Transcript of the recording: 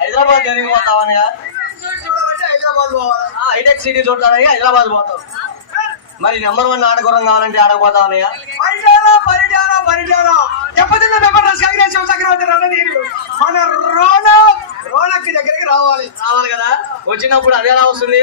హైదరాబాద్ దేనికి పోతావనగా? Hitech city చూడటానికి హైదరాబాద్ పోతావు. మరి నెంబర్ 1 ఆడగురం కావాలంటే ఆడకపోతావనయ్యా? మన రోనక్ దగ్గరికి రావాలి కదా. వచ్చినప్పుడు అదే ఎలా వస్తుంది?